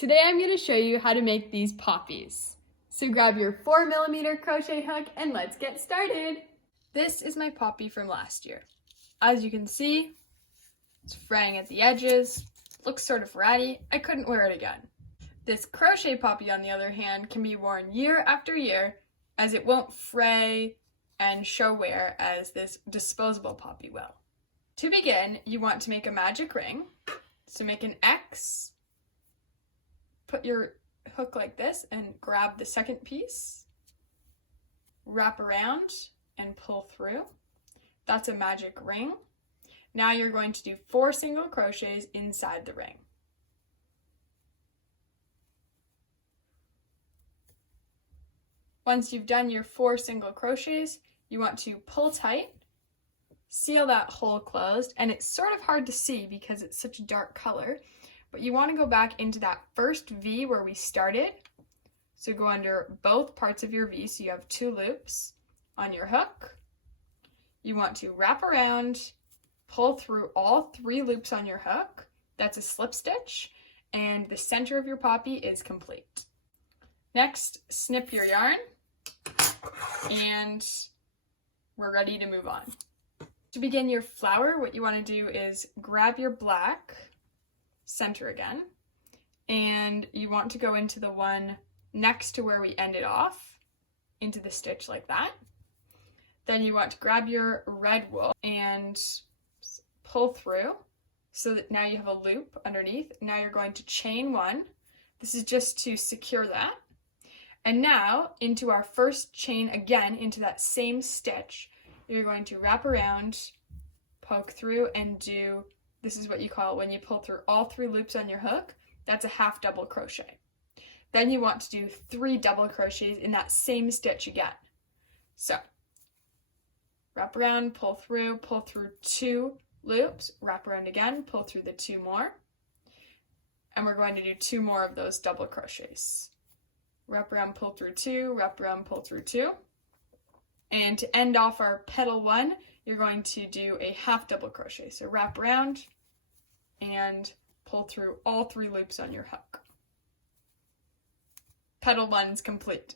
Today I'm going to show you how to make these poppies. So grab your 4mm crochet hook and let's get started. This is my poppy from last year. As you can see, it's fraying at the edges, looks sort of ratty. I couldn't wear it again. This crochet poppy, on the other hand, can be worn year after year as it won't fray and show wear as this disposable poppy will. To begin, you want to make a magic ring. So make an X, put your hook like this and grab the second piece, wrap around and pull through. That's a magic ring. Now you're going to do 4 single crochets inside the ring. Once you've done your 4 single crochets, you want to pull tight, seal that hole closed, and it's sort of hard to see because it's such a dark color, but you want to go back into that first V where we started. So go under both parts of your V, so you have 2 loops on your hook. You want to wrap around, pull through all 3 loops on your hook. That's a slip stitch, and the center of your poppy is complete. Next, snip your yarn, and we're ready to move on. To begin your flower, what you want to do is grab your black, center again, and you want to go into the one next to where we ended off, into the stitch like that. Then you want to grab your red wool and pull through so that now you have a loop underneath. Now you're going to chain 1. This is just to secure that. And now into our first chain again into that same stitch, you're going to wrap around, poke through, and do, this is what you call when you pull through all 3 loops on your hook, that's a half double crochet. Then you want to do 3 double crochets in that same stitch again. So wrap around, pull through 2 loops, wrap around again, pull through the 2 more, and we're going to do 2 more of those double crochets. Wrap around, pull through 2, wrap around, pull through 2. And to end off our petal 1, you're going to do a half double crochet. So wrap around and pull through all 3 loops on your hook. Petal 1 is complete.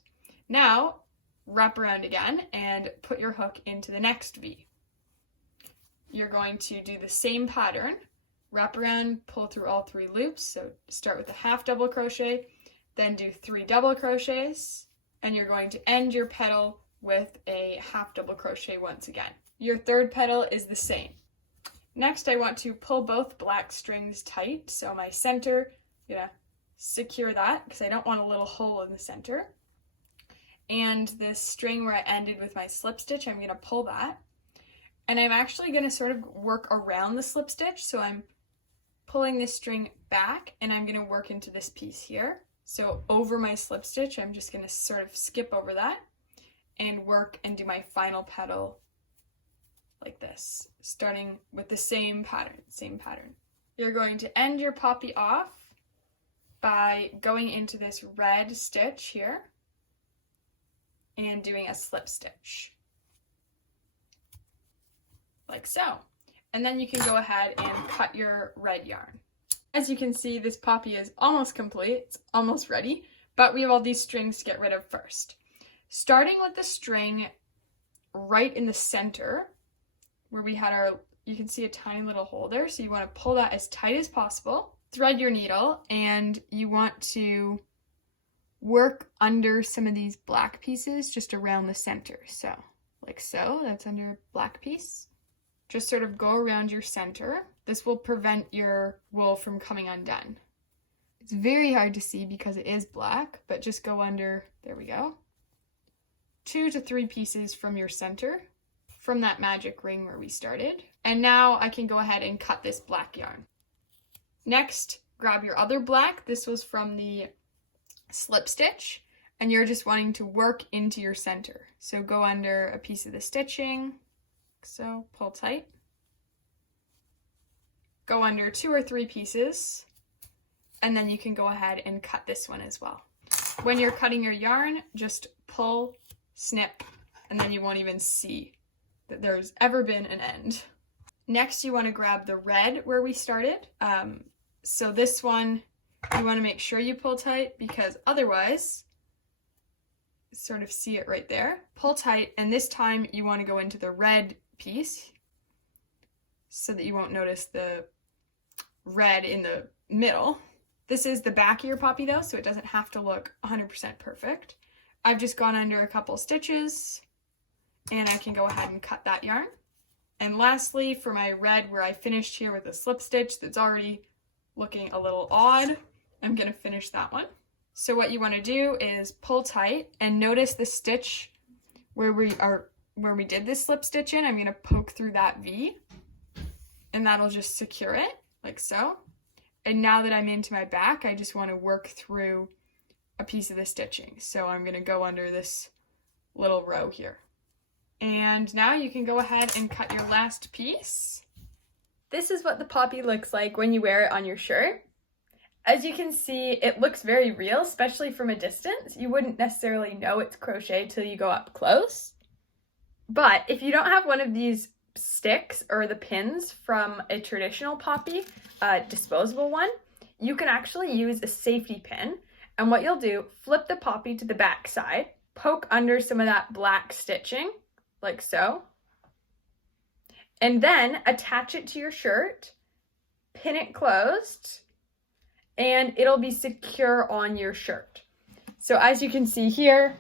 Now, wrap around again and put your hook into the next V. You're going to do the same pattern, wrap around, pull through all 3 loops. So start with a half double crochet, then do 3 double crochets, and you're going to end your petal with a half double crochet once again. Your third petal is the same. Next, I want to pull both black strings tight. So my center, I'm gonna secure that because I don't want a little hole in the center. And this string where I ended with my slip stitch, I'm gonna pull that. And I'm actually gonna sort of work around the slip stitch. So I'm pulling this string back and I'm gonna work into this piece here. So over my slip stitch, I'm just gonna sort of skip over that and work and do my final petal like this, starting with the same pattern. You're going to end your poppy off by going into this red stitch here and doing a slip stitch, like so. And then you can go ahead and cut your red yarn. As you can see, this poppy is almost complete, it's almost ready, but we have all these strings to get rid of first. Starting with the string right in the center, where we had our, you can see a tiny little hole there, so you want to pull that as tight as possible. Thread your needle, and you want to work under some of these black pieces just around the center. So, like so, that's under a black piece. Just sort of go around your center. This will prevent your wool from coming undone. It's very hard to see because it is black, but just go under, there we go. 2 to 3 pieces from your center, from that magic ring where we started. And now I can go ahead and cut this black yarn. Next, grab your other black. This was from the slip stitch, and you're just wanting to work into your center. So go under a piece of the stitching, so pull tight. Go under 2 or 3 pieces, and then you can go ahead and cut this one as well. When you're cutting your yarn, just pull, snip, and then you won't even see that there's ever been an end. Next, you want to grab the red where we started. So this one you want to make sure you pull tight because otherwise, sort of see it right there, pull tight, and this time you want to go into the red piece so that you won't notice the red in the middle. This is the back of your poppy though, so it doesn't have to look 100% perfect. I've just gone under a couple stitches and I can go ahead and cut that yarn. And lastly, for my red where I finished here with a slip stitch that's already looking a little odd, I'm going to finish that one. So what you want to do is pull tight and notice the stitch where we did this slip stitch in. I'm going to poke through that V and that'll just secure it like so. And now that I'm into my back, I just want to work through a piece of the stitching. So I'm going to go under this little row here. And now you can go ahead and cut your last piece. This is what the poppy looks like when you wear it on your shirt. As you can see, it looks very real, especially from a distance. You wouldn't necessarily know it's crochet till you go up close. But if you don't have one of these sticks or the pins from a traditional poppy, disposable one, you can actually use a safety pin. And what you'll do, flip the poppy to the back side, poke under some of that black stitching, like so, and then attach it to your shirt, pin it closed, and it'll be secure on your shirt. So as you can see here,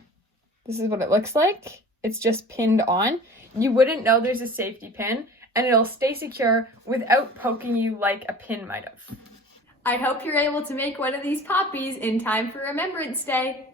this is what it looks like. It's just pinned on. You wouldn't know there's a safety pin, and it'll stay secure without poking you like a pin might have. I hope you're able to make one of these poppies in time for Remembrance Day.